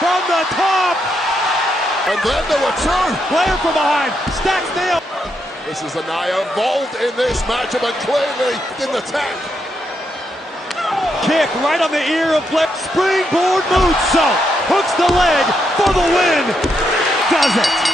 from the top. And then the return. Player from behind, stacks nail. This is Anaya involved in this matchup and clearly in the tech. Kick right on the ear of Flair. Springboard moonsault. Hooks the leg for the win. Does it.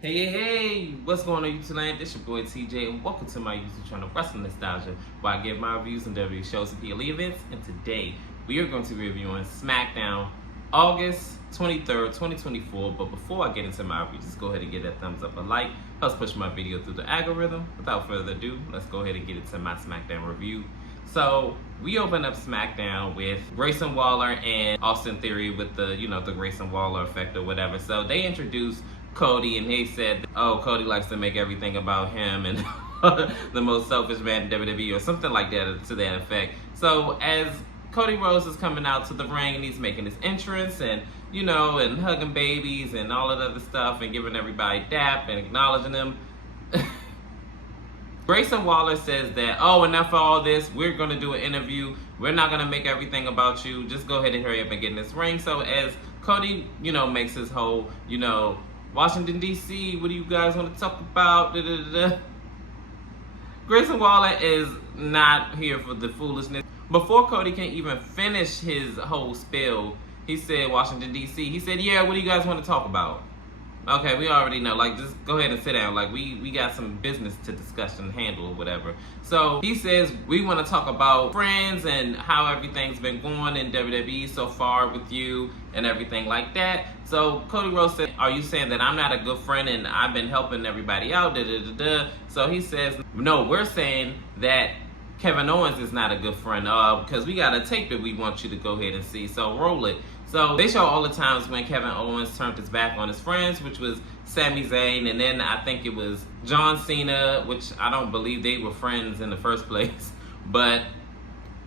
Hey, what's going on YouTube land? This your boy TJ and welcome to my YouTube channel Wrestling Nostalgia, where I give my reviews on WWE shows and PLE events. And today we are going to be reviewing SmackDown August 23rd, 2024. But before I get into my review, just go ahead and give that thumbs up, a like, helps push my video through the algorithm. Without further ado, let's go ahead and get into my SmackDown review. So we open up SmackDown with Grayson Waller and Austin Theory with the, the Grayson Waller effect or whatever. So they introduced Cody and they said, oh, Cody likes to make everything about him and the most selfish man in WWE or something like that to that effect. So as Cody Rhodes is coming out to the ring and he's making his entrance and, and hugging babies and all of that other stuff and giving everybody dap and acknowledging them. Grayson Waller says that, oh, enough of all this. We're going to do an interview. We're not going to make everything about you. Just go ahead and hurry up and get in this ring. So as Cody, makes his whole, Washington, D.C., what do you guys want to talk about? Grayson Waller is not here for the foolishness. Before Cody can even finish his whole spiel, he said Washington, D.C. He said, yeah, what do you guys want to talk about? Okay, we already know. Like, just go ahead and sit down. Like, we got some business to discuss and handle or whatever. So he says, we want to talk about friends and how everything's been going in WWE so far with you and everything like that. So Cody Rhodes said, are you saying that I'm not a good friend and I've been helping everybody out? So he says, no, we're saying that Kevin Owens is not a good friend because we got a tape that we want you to go ahead and see. So roll it. So they show all the times when Kevin Owens turned his back on his friends, which was Sami Zayn, and then I think it was John Cena, which I don't believe they were friends in the first place. But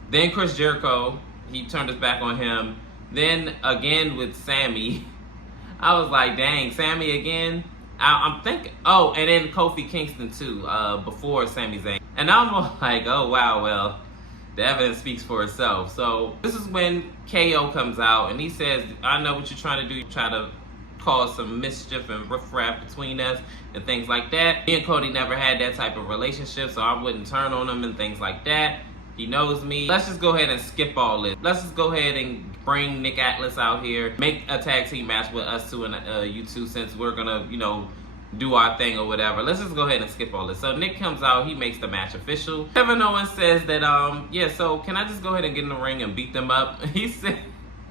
then Chris Jericho, he turned his back on him. Then again with Sami, I was like, dang, Sami again? I'm thinking, oh, and then Kofi Kingston too, before Sami Zayn. And I'm like, oh wow, well, the evidence speaks for itself. So this is when KO comes out and he says, I know what you're trying to do. You try to cause some mischief and riffraff between us and things like that. Me and Cody never had that type of relationship, so I wouldn't turn on him and things like that. He knows me. Let's just go ahead and skip all this. Let's just go ahead and bring Nick Atlas out here, make a tag team match with us two and you two, since we're gonna, do our thing or whatever. Let's just go ahead and skip all this. So Nick comes out, he makes the match official. Kevin Owens says that, yeah, so can I just go ahead and get in the ring and beat them up? He said,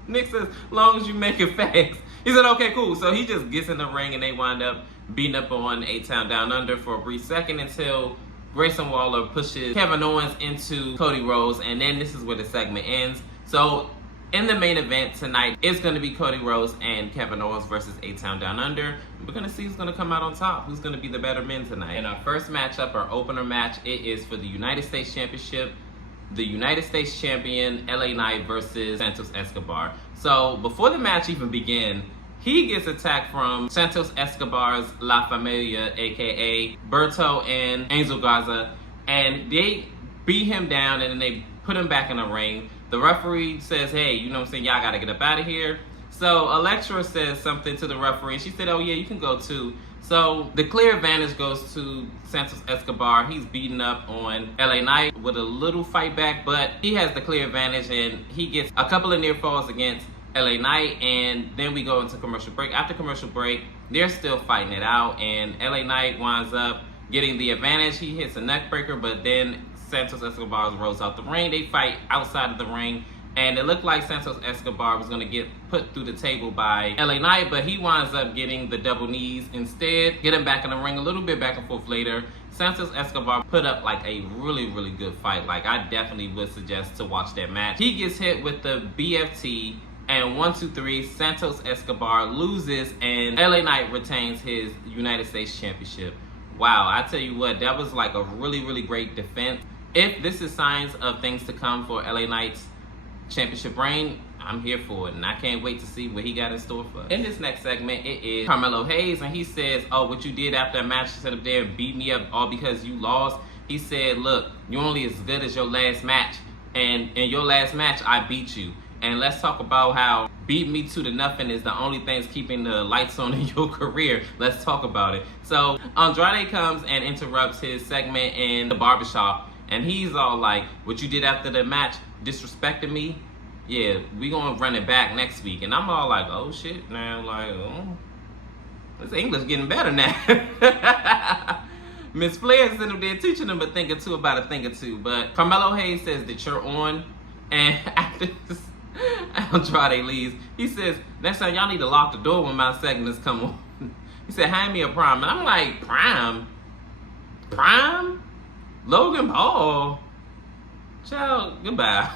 Nick says, as long as you make it fast. He said, okay, cool. So he just gets in the ring and they wind up beating up on A-Town Down Under for a brief second until Grayson Waller pushes Kevin Owens into Cody Rhodes, and then this is where the segment ends. So in the main event tonight, it's going to be Cody Rhodes and Kevin Owens versus A-Town Down Under. We're going to see who's going to come out on top, who's going to be the better men tonight. In our first matchup, our opener match, it is for the United States Championship. The United States Champion, LA Knight versus Santos Escobar. So before the match even begins, he gets attacked from Santos Escobar's La Familia, aka Berto and Angel Garza, and they beat him down and then they put him back in the ring. The referee says, hey, y'all gotta get up out of here. So Elektra says something to the referee. She said, oh yeah, you can go too. So the clear advantage goes to Santos Escobar. He's beating up on LA Knight with a little fight back, but he has the clear advantage and he gets a couple of near falls against LA Knight, and then we go into commercial break. After commercial break, they're still fighting it out, and LA Knight winds up getting the advantage. He hits a neck breaker, but then Santos Escobar rolls out the ring. They fight outside of the ring, and it looked like Santos Escobar was going to get put through the table by LA Knight, but he winds up getting the double knees instead. Get him back in the ring a little bit back and forth later. Santos Escobar put up like a really, really good fight. Like, I definitely would suggest to watch that match. He gets hit with the BFT, and 1, 2, 3, Santos Escobar loses, and LA Knight retains his United States Championship. Wow, I tell you what, that was like a really, really great defense. If this is signs of things to come for LA Knight's championship reign, I'm here for it, and I can't wait to see what he got in store for us. In this next segment, it is Carmelo Hayes, and he says, oh, what you did after that match, you set up there and beat me up all because you lost. He said, look, you're only as good as your last match, and in your last match, I beat you. And let's talk about how beat me to the nothing is the only thing that's keeping the lights on in your career. Let's talk about it. So Andrade comes and interrupts his segment in the barbershop, and he's all like, what you did after the match, disrespecting me? Yeah, we gonna run it back next week. And I'm all like, oh shit, now, like, oh, this English getting better now. Miss Flair is sitting there teaching him a thing or two about a thing or two. But Carmelo Hayes says that you're on, and after this, Andrade leaves, he says, next time y'all need to lock the door when my segments come on. He said, hand me a prime. And I'm like, prime? Prime? Logan Paul? Child, goodbye.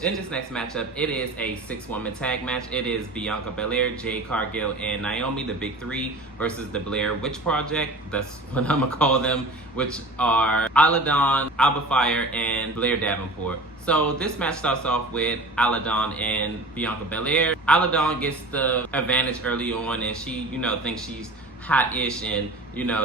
In this next matchup, it is a 6-woman tag match. It is Bianca Belair, Jade Cargill, and Naomi, the big three, versus the Blair Witch Project. That's what I'm gonna call them, which are Isla Dawn, Alba Fire, and Blair Davenport. So this match starts off with Isla Dawn and Bianca Belair. Isla Dawn gets the advantage early on, and she, thinks she's hot-ish, and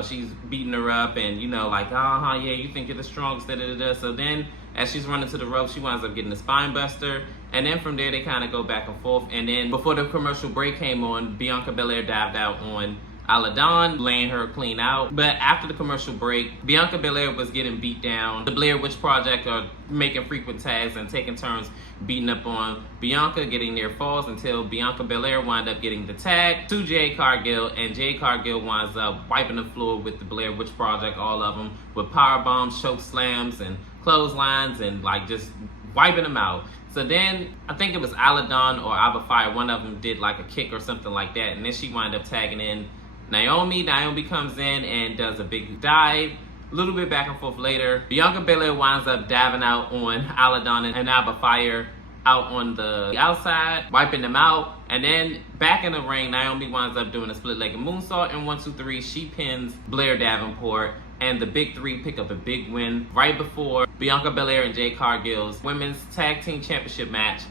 she's beating her up, and like, yeah, you think you're the strongest, da-da-da-da. So then as she's running to the rope, she winds up getting the spine buster, and then from there they kind of go back and forth. And then before the commercial break came on, Bianca Belair dived out on Isla Dawn, laying her clean out. But after the commercial break, Bianca Belair was getting beat down. The Blair Witch Project are making frequent tags and taking turns beating up on Bianca, getting near falls until Bianca Belair wound up getting the tag to Jade Cargill, and Jade Cargill winds up wiping the floor with the Blair Witch Project, all of them, with power bombs, choke slams, and clotheslines, and like just wiping them out. So then I think it was Isla Dawn or Alba Fire, one of them did like a kick or something like that, and then she wound up tagging in Naomi. Naomi comes in and does a big dive. A little bit back and forth later, Bianca Belair winds up diving out on Isla Dawn and Alba Fire out on the outside, wiping them out. And then back in the ring, Naomi winds up doing a split-legged moonsault, and 1, 2, 3, she pins Blair Davenport, and the big three pick up a big win right before Bianca Belair and Jade Cargill's women's tag team championship match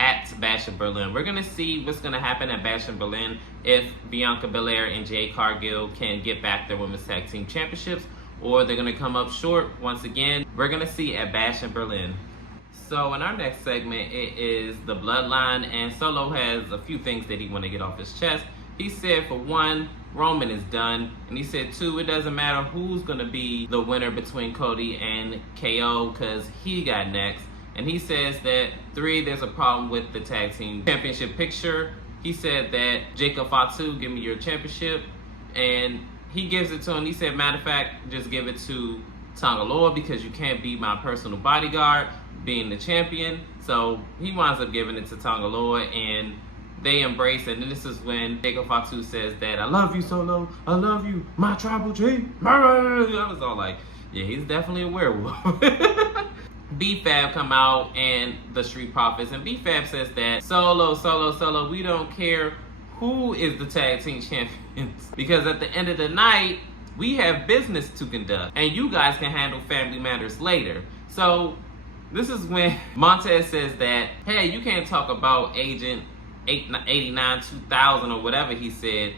at Bash in Berlin. We're gonna see what's gonna happen at Bash in Berlin, if Bianca Belair and Jade Cargill can get back their women's tag team championships, or they're gonna come up short once again. We're gonna see at Bash in Berlin. So in our next segment, it is the Bloodline, and Solo has a few things that he want to get off his chest. He said, for one, Roman is done, and he said, two, it doesn't matter who's gonna be the winner between Cody and KO, because he got next. And he says that, three, there's a problem with the tag team championship picture. He said that Jacob Fatu, give me your championship, and he gives it to him. He said, matter of fact, just give it to Tonga Loa, because you can't be my personal bodyguard being the champion. So he winds up giving it to Tonga Loa, and they embrace it. And this is when Jacob Fatu says that, I love you, Solo, I love you, my tribal chief. I was all like, yeah, he's definitely a werewolf. B-Fab come out and the Street Profits, and B-Fab says that Solo, we don't care who is the tag team champions, because at the end of the night, we have business to conduct, and you guys can handle family matters later. So this is when Montez says that, hey, you can't talk about Agent 89 2000 or whatever he said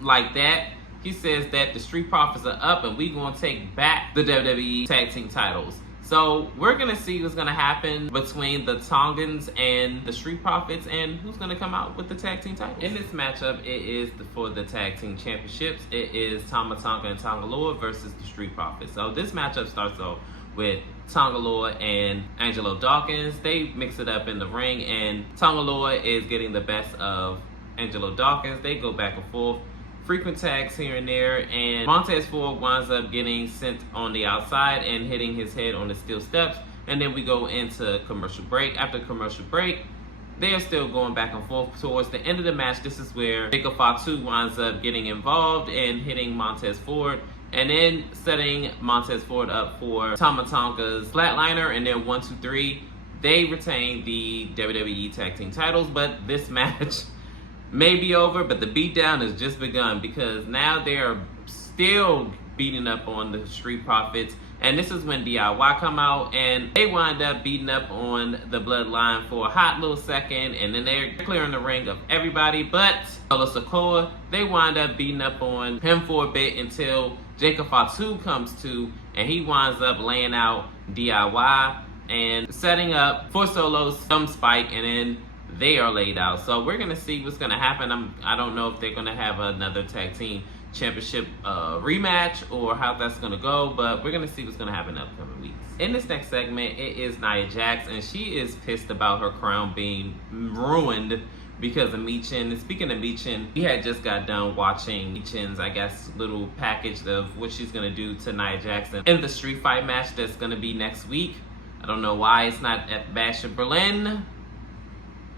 like that. He says that the Street Profits are up, and we gonna take back the WWE tag team titles. So we're gonna see what's gonna happen between the Tongans and the Street Profits, and who's gonna come out with the tag team titles. In this matchup, it is for the tag team championships. It is Tama Tonga and Tonga Loa versus the Street Profits. So this matchup starts off with Tonga Loa and Angelo Dawkins. They mix it up in the ring, and Tonga Loa is getting the best of Angelo Dawkins. They go back and forth, frequent tags here and there, and Montez Ford winds up getting sent on the outside and hitting his head on the steel steps. And then we go into commercial break. After commercial break, they are still going back and forth. Towards the end of the match, this is where Jacob Fatu winds up getting involved and hitting Montez Ford, and then setting Montez Ford up for Tama Tonga's flatliner. And then 1, 2, 3, they retain the WWE tag team titles. But this match may be over, but the beatdown has just begun, because now they are still beating up on the Street Profits. And this is when DIY come out, and they wind up beating up on the Bloodline for a hot little second, and then they're clearing the ring of everybody but Solo Sikoa. They wind up beating up on him for a bit until Jacob Fatu comes to, and he winds up laying out DIY and setting up for Solo's thumb spike, and then they are laid out. So we're gonna see what's gonna happen. I don't know if they're gonna have another tag team championship rematch or how that's gonna go, but we're gonna see what's gonna happen in the upcoming weeks. In this next segment, it is Nia Jax, and she is pissed about her crown being ruined because of Michin. And speaking of Michin, we had just got done watching Michin's, I guess, little package of what she's gonna do to Nia Jax in the street fight match that's gonna be next week. I don't know why it's not at Bash of Berlin.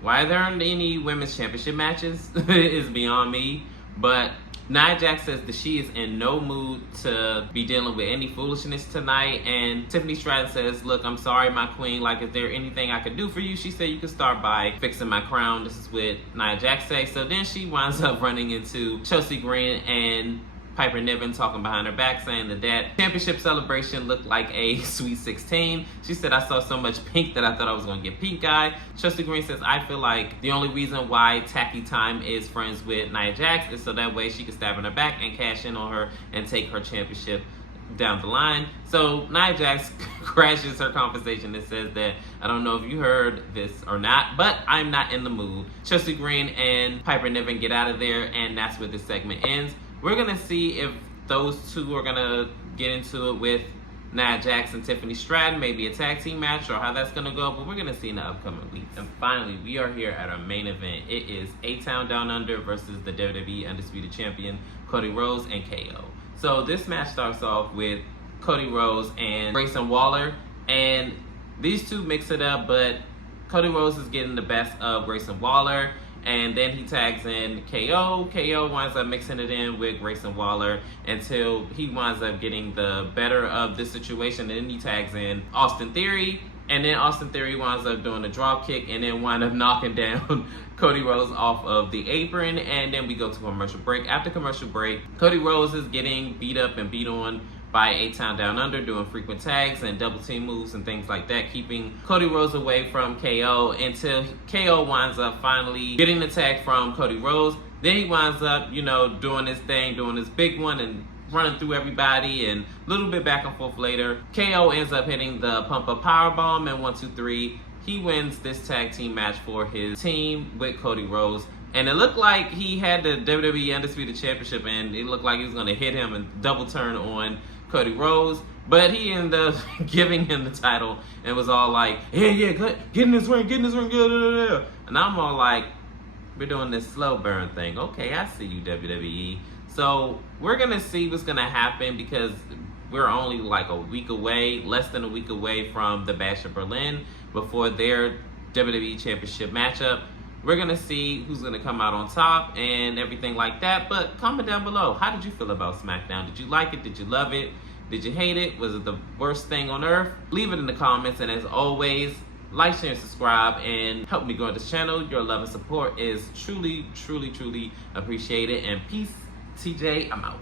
Why there aren't any women's championship matches is beyond me, but Nia Jax says that she is in no mood to be dealing with any foolishness tonight, and Tiffany Stratton says, look, I'm sorry, my queen, like, is there anything I could do for you? She said you could start by fixing my crown. This is what Nia Jax says. So then she winds up running into Chelsea Green and Piper Niven talking behind her back, saying that that championship celebration looked like a Sweet 16. She said, I saw so much pink that I thought I was going to get pink eye. Chelsea Green says, I feel like the only reason why Tacky Time is friends with Nia Jax is so that way she can stab in her back and cash in on her and take her championship down the line. So Nia Jax crashes her conversation and says that, I don't know if you heard this or not, but I'm not in the mood. Chelsea Green and Piper Niven get out of there, and that's where this segment ends. We're going to see if those two are going to get into it with Nia Jax and Tiffany Stratton, maybe a tag team match, or how that's going to go, but we're going to see in the upcoming weeks. And finally, we are here at our main event. It is A-Town Down Under versus the WWE Undisputed Champion, Cody Rhodes and KO. So this match starts off with Cody Rhodes and Grayson Waller, and these two mix it up, but Cody Rhodes is getting the best of Grayson Waller, and then he tags in KO. KO winds up mixing it in with Grayson Waller until he winds up getting the better of the situation. And then he tags in Austin Theory. And then Austin Theory winds up doing a drop kick and then wind up knocking down Cody Rhodes off of the apron. And then we go to commercial break. After commercial break, Cody Rhodes is getting beat up and beat on by A-Town Down Under, doing frequent tags and double team moves and things like that, keeping Cody Rhodes away from KO until KO winds up finally getting the tag from Cody Rhodes. Then he winds up, doing his thing, doing his big one and running through everybody, and a little bit back and forth later, KO ends up hitting the pump-up powerbomb, and 1, 2, 3, he wins this tag team match for his team with Cody Rhodes. And it looked like he had the WWE Undisputed Championship, and it looked like he was going to hit him and double turn on Cody Rhodes, but he ended up giving him the title and was all like, yeah, get in this ring, and I'm all like, we're doing this slow burn thing. Okay, I see you, WWE. So we're going to see what's going to happen because we're only like a week away, less than a week away from the Bash of Berlin before their WWE Championship matchup. We're going to see who's going to come out on top and everything like that. But comment down below. How did you feel about SmackDown? Did you like it? Did you love it? Did you hate it? Was it the worst thing on earth? Leave it in the comments. And as always, like, share, and subscribe, and help me grow this channel. Your love and support is truly, truly, truly appreciated. And peace. TJ, I'm out.